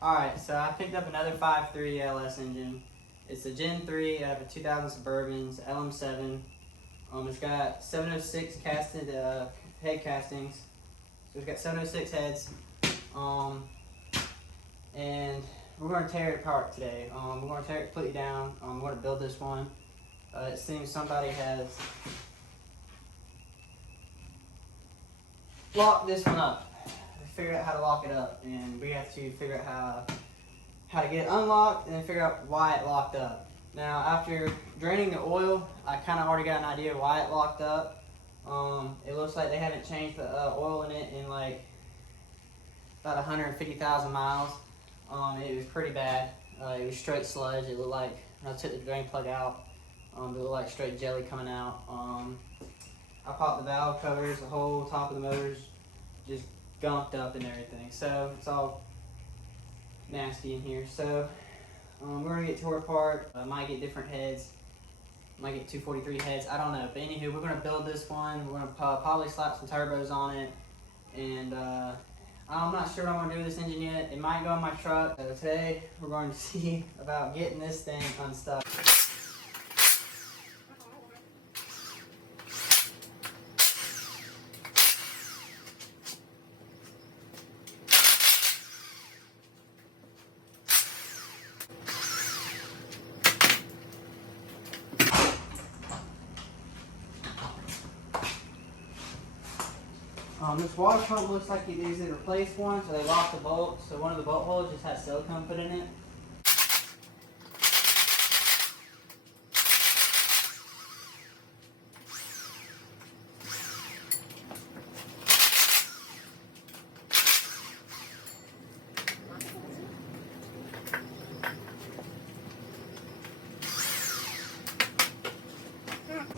Alright, so I picked up another 5.3 LS engine. It's a Gen 3 out of a 2000 Suburban, it's LM7. It's got 706 casted head castings. So it's got 706 heads. And we're going to tear it apart today. We're going to tear it completely down. We're going to build this one. It seems somebody has locked this one up. Figure out how to lock it up, and we have to figure out how to get it unlocked and then figure out why it locked up. Now, after draining the oil, I kind of already got an idea why it locked up. It looks like they haven't changed the oil in it in like about 150,000 miles. It was pretty bad. It was straight sludge. It looked like, when I took the drain plug out, it looked like straight jelly coming out. I popped the valve covers, the whole top of the motors just gunked up and everything, so it's all nasty in here. So we're gonna get tore apart. Might get different heads, might get 243 heads, I don't know, but anywho, we're gonna build this one. We're gonna probably slap some turbos on it, and I'm not sure what I want to do with this engine yet. It might go in my truck. So today we're going to see about getting this thing unstuck. This water pump looks like it needs to replace one, so they lost the bolt. So one of the bolt holes just has silicone put in it.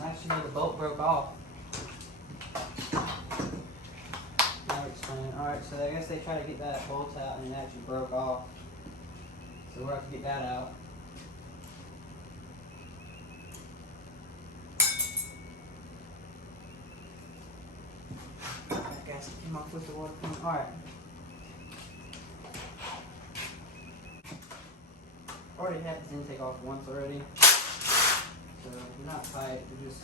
Actually, the bolt broke off. Alright, so I guess they tried to get that bolt out and it actually broke off. So we'll have to get that out. Alright guys, came off with the water pump. Alright. Already had this intake off once already. So we're not tight, we're just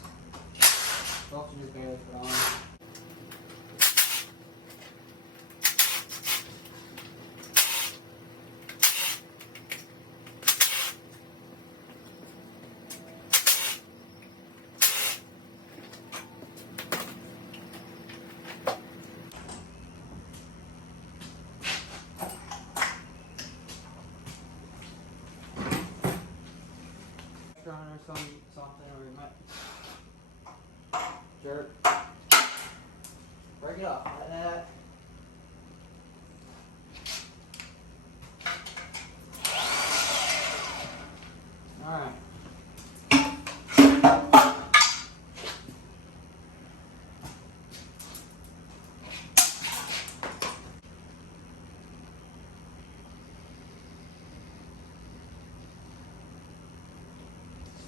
bolts are just barely put on. Or something, or it might jerk. Break it off like that. Alright.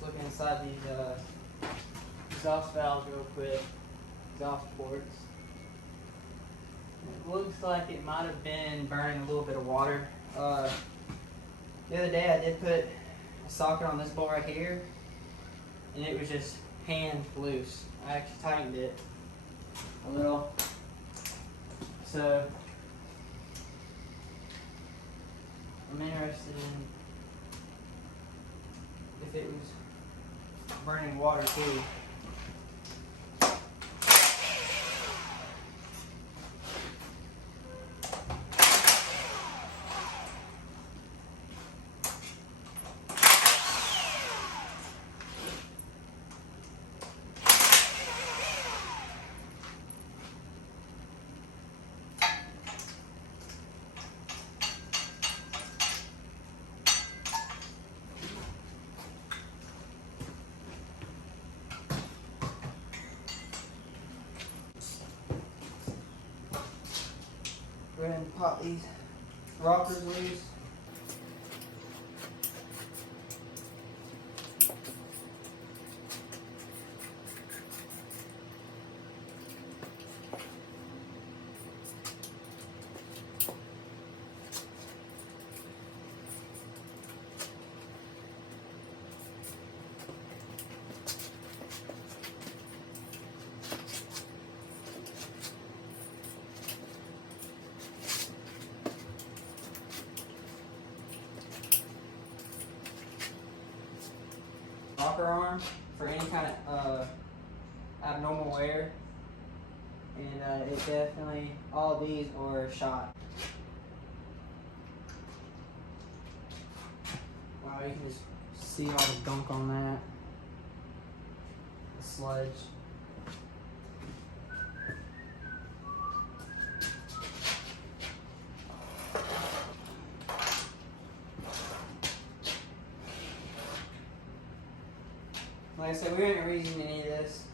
Look inside these exhaust valves real quick, exhaust ports. It looks like it might have been burning a little bit of water. The other day I did put a socket on this bolt right here, and it was just hand loose. I actually tightened it a little. So I'm interested in if it was burning water too. Go ahead and pop these rockers loose. rocker arm for any kind of abnormal wear. And it definitely, all these are shot. Wow, you can just see all the gunk on that. The sludge. Like I said, we aren't reusing any of this.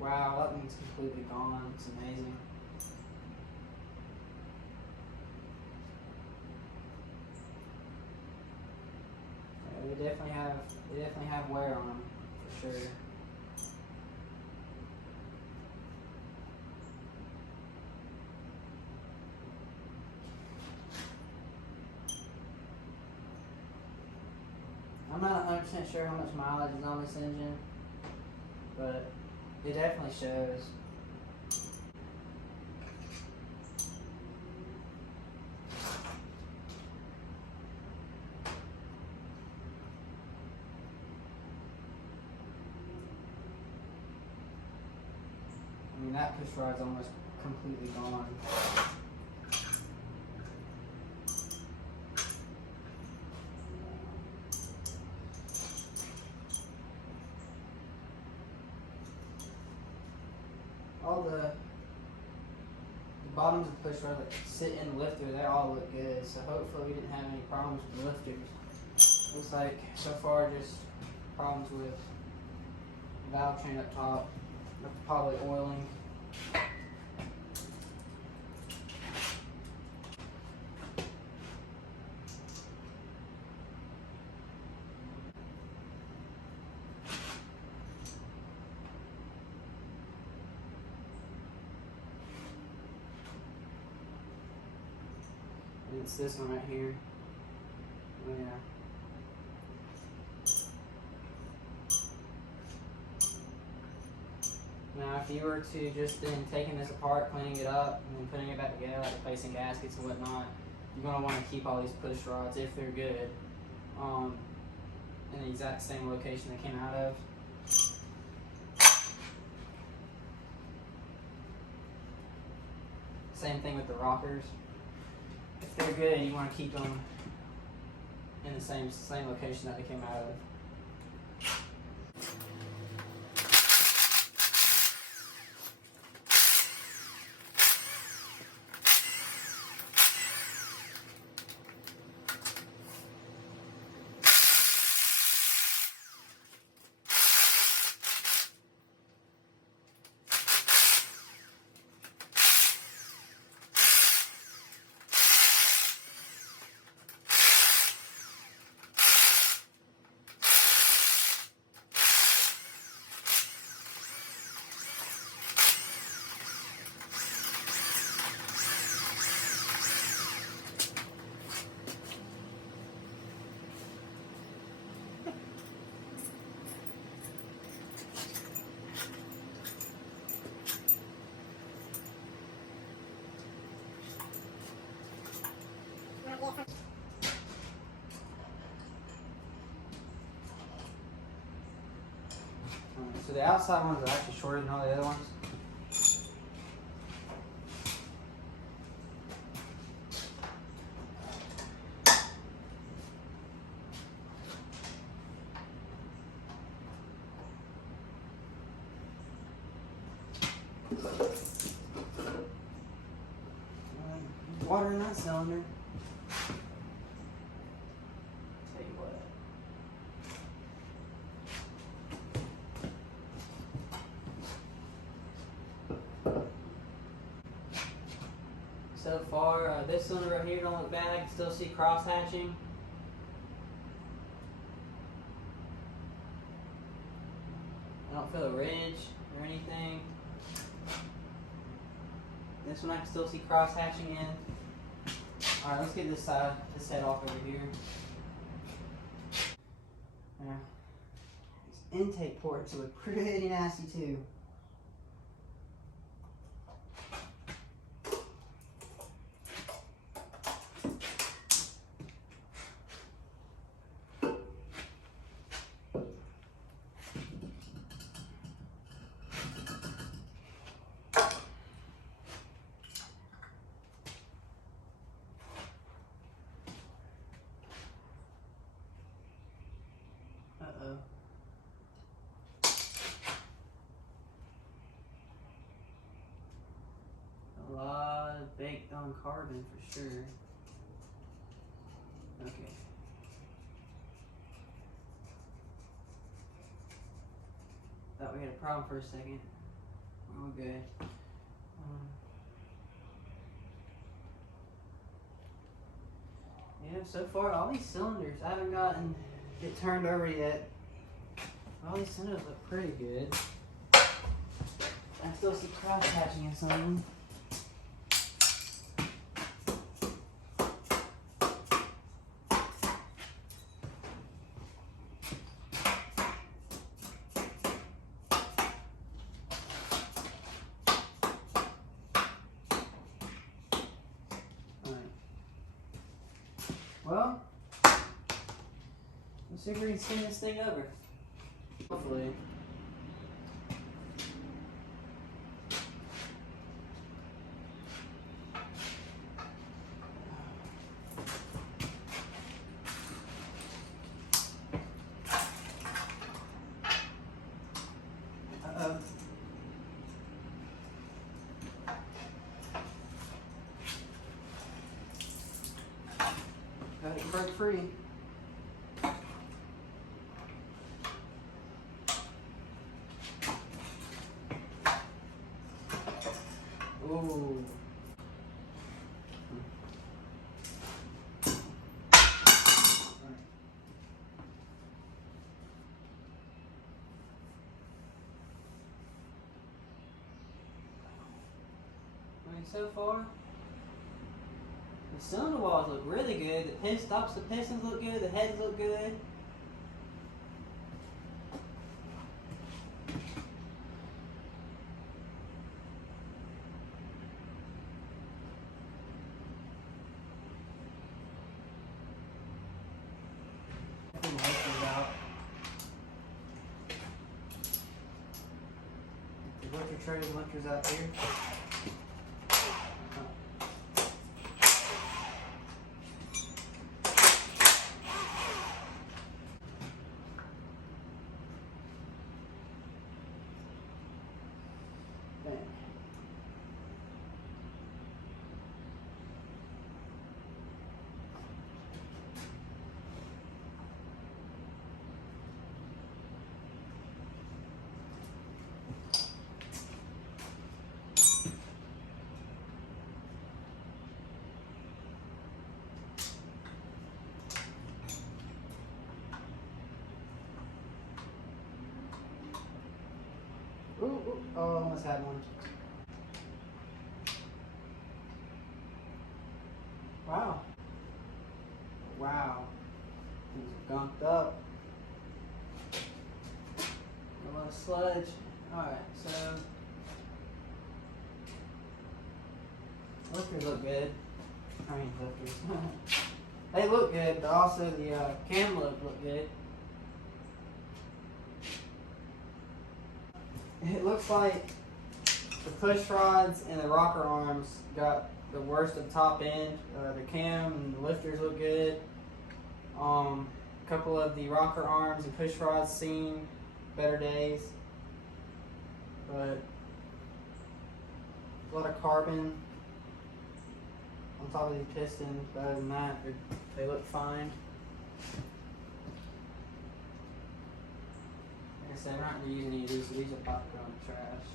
Wow, that one's completely gone. It's amazing. Yeah, they definitely have wear on them for sure. I'm not 100% sure how much mileage is on this engine, but it definitely shows. I mean, that push rod's almost completely gone. All the bottoms of the push rod that sit in the lifter, they all look good. So hopefully we didn't have any problems with the lifters. Looks like so far just problems with valve train up top, probably oiling. And it's this one right here. Oh, yeah. Now, if you were to just then taking this apart, cleaning it up, and then putting it back together, like replacing gaskets and whatnot, you're going to want to keep all these push rods, if they're good, in the exact same location they came out of. Same thing with the rockers. If they're good, you want to keep them in the same location that they came out of. So the outside ones are actually shorter than all the other ones. Water in that cylinder. Tell you what. So far, this cylinder right here don't look bad. I can still see cross hatching. I don't feel a ridge or anything. This one I can still see cross hatching in. Alright, let's get this head off over here. Now, these intake ports look pretty nasty too. on carbon for sure. Okay. Thought we had a problem for a second. We're all good. Yeah, so far all these cylinders, I haven't gotten it turned over yet. All these cylinders look pretty good. I still see cross hatching in some of them. Well, let's see if we can spin this thing over. Hopefully. Uh-oh. Got it broke free. Ooh. So far, the cylinder walls look really good. The stops, the pistons look good. The heads look good. The lifter tray, the lifter's out here. Ooh, oh, almost had one. Wow. Wow. Things are gunked up. A lot of sludge. Alright, so lifters look good. I mean lifters. They look good, but also the cam look good. It looks like the push rods and the rocker arms got the worst of top end. The cam and the lifters look good. A couple of the rocker arms and push rods seen better days. But a lot of carbon on top of these pistons. But other than that, they look fine. Like I said, I'm not going to use any of these, so these will probably go in the trash.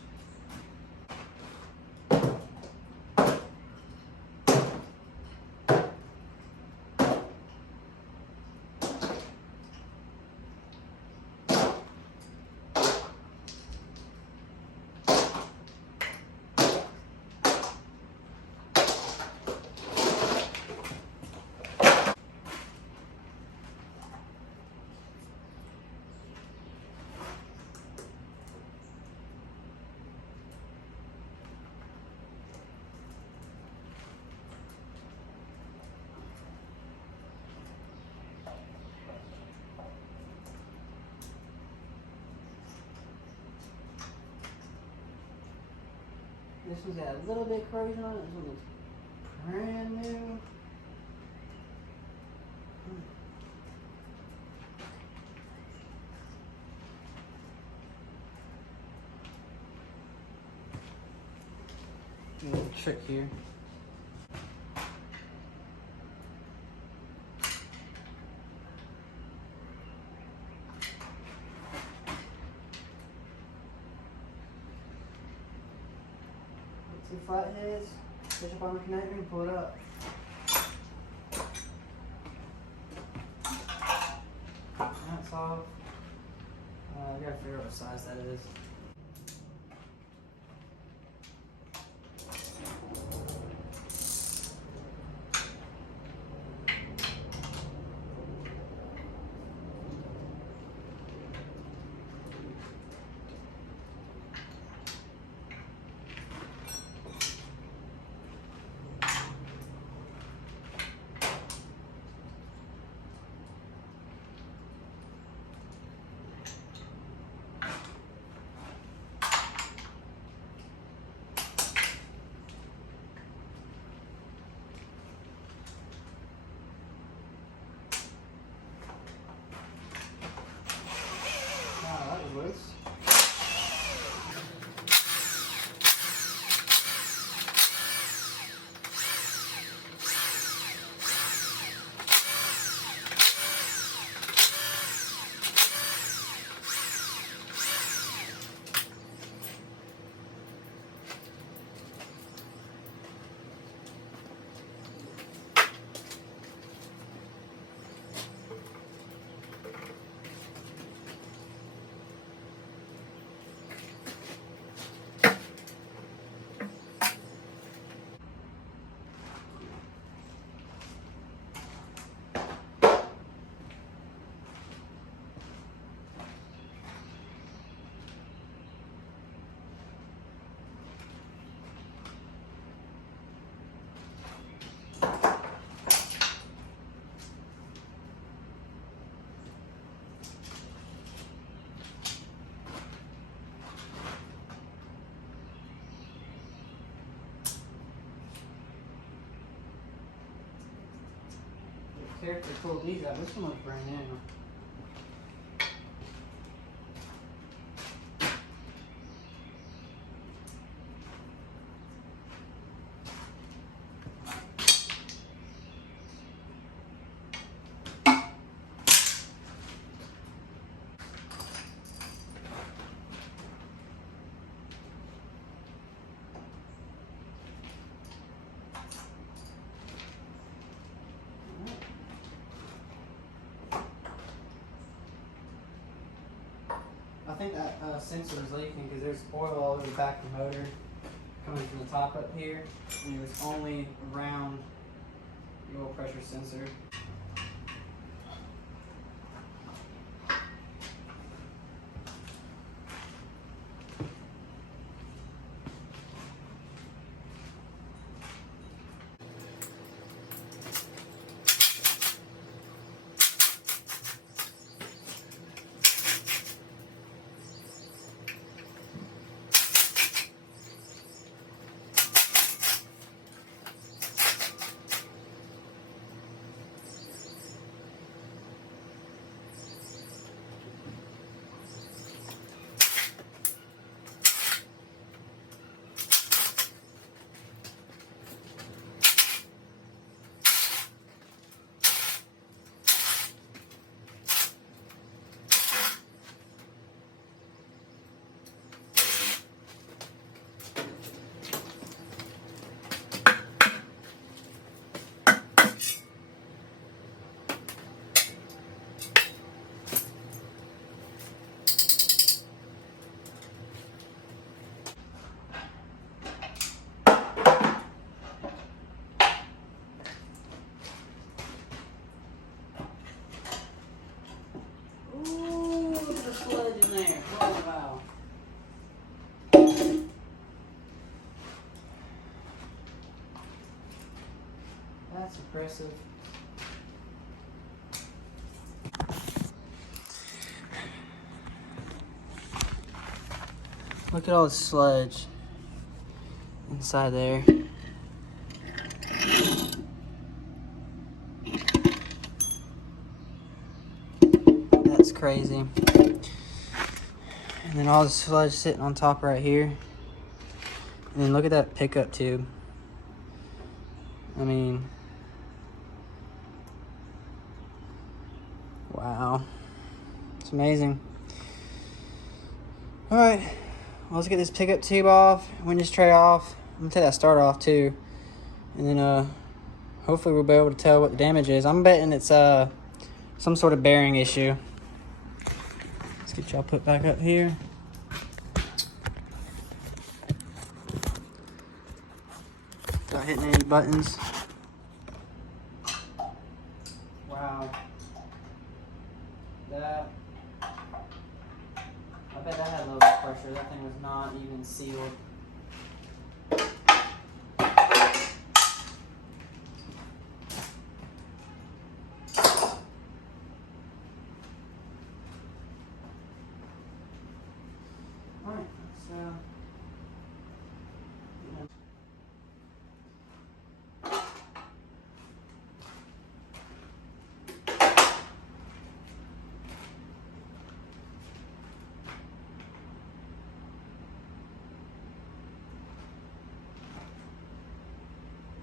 This one's got a little bit of corrosion on it. This one looks brand new. There's a trick here. the flatheads, push up on the connector and pull it up. That's off. I gotta figure out what size that is. Loose. Carefully pull these out. This one looks brand new. I think that sensor is leaking because there's oil all over the back of the motor coming from the top up here, and it was only around the oil pressure sensor. That's impressive. Look at all the sludge inside there. That's crazy. And then all the sludge sitting on top right here. And then look at that pickup tube. I mean, wow. It's amazing. All right, well, let's get this pickup tube off, winch tray off. I'm gonna take that start off too, and then hopefully we'll be able to tell what the damage is. I'm betting it's some sort of bearing issue. Let's get y'all put back up here. Not hitting any buttons. Wow. That, I bet that had low pressure. That thing was not even sealed. Alright, so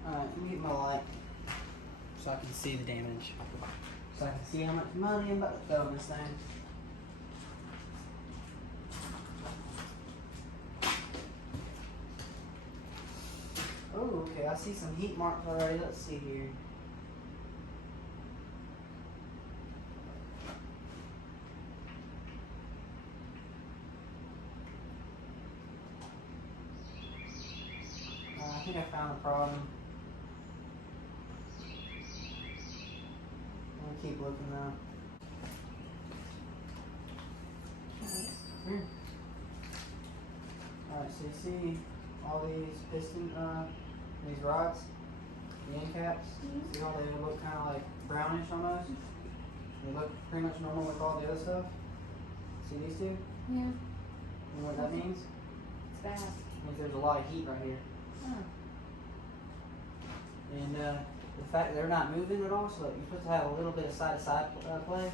alright, let me get my light so I can see the damage. So I can see how much money I'm about to throw in this thing. Oh, okay, I see some heat marks already. Let's see here. I think I found a problem. I'm gonna keep looking though. Here. Alright, so you see all these piston, these rods, the end caps? See how they look kind of like brownish almost? They look pretty much normal with all the other stuff. See these two? Yeah. You know what that means? It's bad. It means there's a lot of heat right here. Oh. And the fact that they're not moving at all, so you're supposed to have a little bit of side-to-side play.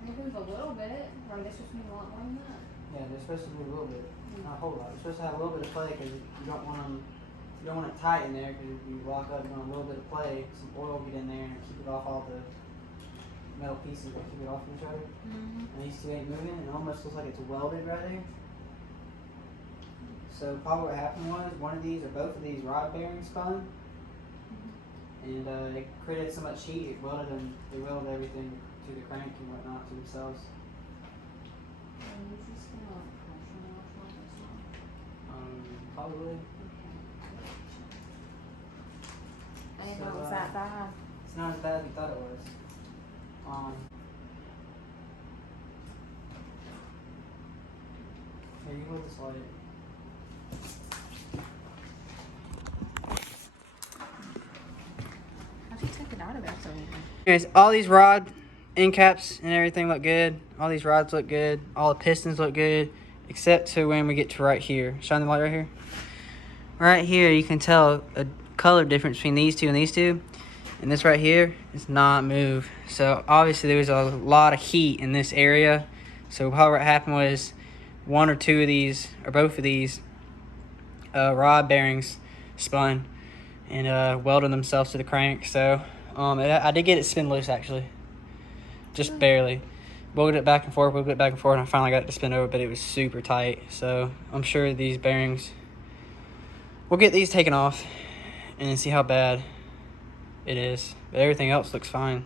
They move a little bit, or they're supposed to move a lot more than that. Yeah, they're supposed to move a little bit, not a whole lot. You're supposed to have a little bit of play because you don't want them, you don't want it tight in there because if you lock up, you want a little bit of play, some oil get in there and keep it off all the metal pieces that keep it off from each other. Mm-hmm. And these two ain't moving. It almost looks like it's welded right there. So probably what happened was one of these or both of these rod bearings spun. And it created so much heat, it welded them. They welded everything to the crank and whatnot to themselves. Probably. I didn't know it was that bad. It's not as bad as we thought it was. Here, you hold this light. How'd you take it out of there so easy? Anyways, all these rod end caps and everything look good. All these rods look good. All the pistons look good, except to when we get to right here. Shine the light right here. Right here, you can tell a color difference between these two and these two. And this right here is not moved. So obviously there was a lot of heat in this area. So probably what happened was one or two of these, or both of these rod bearings spun and welded themselves to the crank. So I did get it spin loose actually, just barely. Wiggled it back and forth, and I finally got it to spin over, but it was super tight. So I'm sure these bearings, we'll get these taken off and see how bad it is. But everything else looks fine.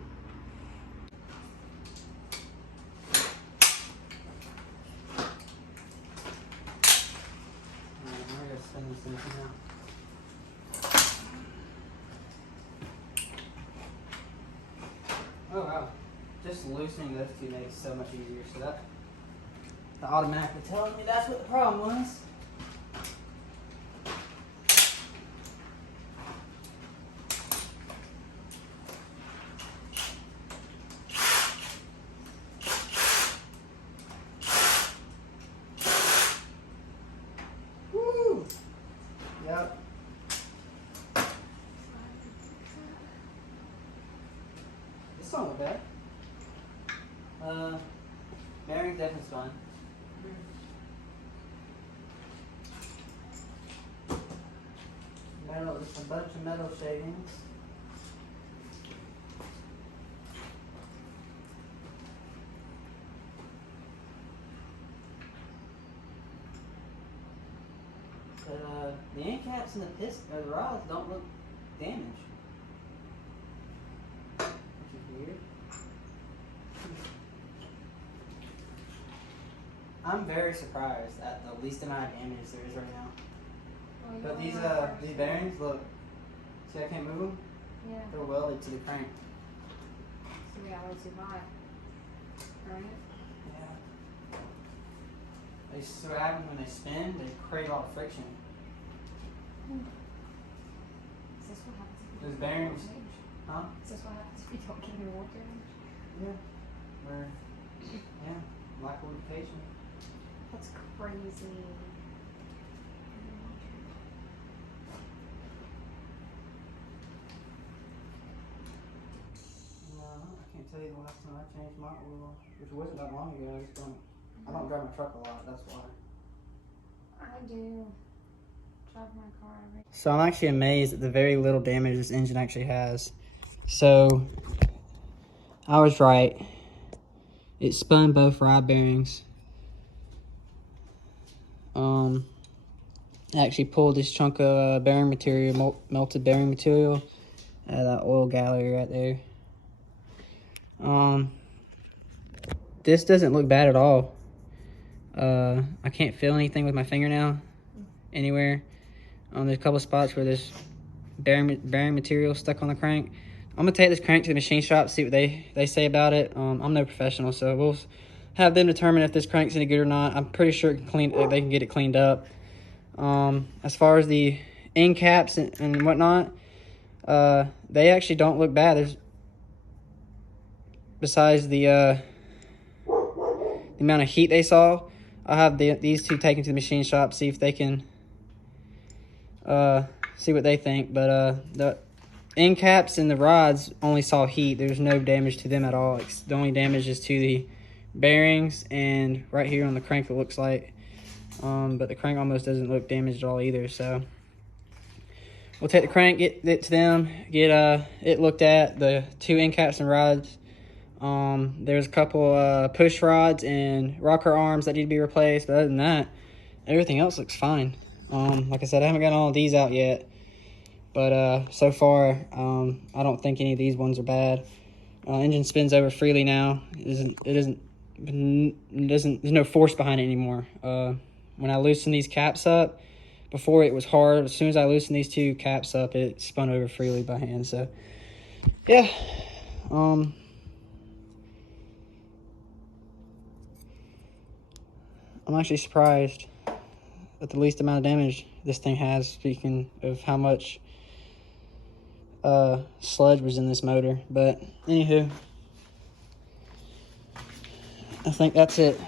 Oh wow, just loosening those two makes it so much easier. So that automatically tells me that's what the problem was. Woo! Yep. This don't look bad. Bearing's definitely spun. Metal, just a bunch of metal shavings. But the end caps and the piston, or the rods don't look damaged. Which is weird. I'm very surprised at the least amount of damage there is right now. Well, But you these don't want these bearings, look. See, I can't move them. Yeah. They're welded to the crank. So we got way too hot. Right? Yeah. So what happens when they spin? They create a lot of friction. Is this what happens if Those you don't bearings. get range? Huh? Is this what happens if you don't get your water range? Yeah. Or, yeah, lack of lubrication. That's crazy. No, I can't tell you the last time I changed my oil, which wasn't that long ago. I don't drive my truck a lot, that's why. I do. Drive my car every. So I'm actually amazed at the very little damage this engine actually has. So I was right. It spun both rod bearings. I actually pulled this chunk of bearing material, melted bearing material out of that oil gallery right there. This doesn't look bad at all. I can't feel anything with my fingernail anywhere. There's a couple spots where there's bearing material stuck on the crank. I'm gonna take this crank to the machine shop, see what they say about it. I'm no professional, so we'll have them determine if this crank's any good or not. I'm pretty sure they can get it cleaned up. As far as the end caps and whatnot, they actually don't look bad. There's, besides the amount of heat they saw, I'll have these two taken to the machine shop, see if they can see what they think. But the end caps and the rods only saw heat. There's no damage to them at all. The only damage is to the bearings and right here on the crank, it looks like. But the crank almost doesn't look damaged at all either. So we'll take the crank, get it to them, get it looked at, the two end caps and rods. There's a couple push rods and rocker arms that need to be replaced, but other than that, everything else looks fine. Like I said, I haven't gotten all of these out yet, but so far I don't think any of these ones are bad. Engine spins over freely now. There's no force behind it anymore. When I loosen these caps up, before it was hard. As soon as I loosen these two caps up, it spun over freely by hand. So yeah, I'm actually surprised at the least amount of damage this thing has, speaking of how much sludge was in this motor. But anywho, I think that's it.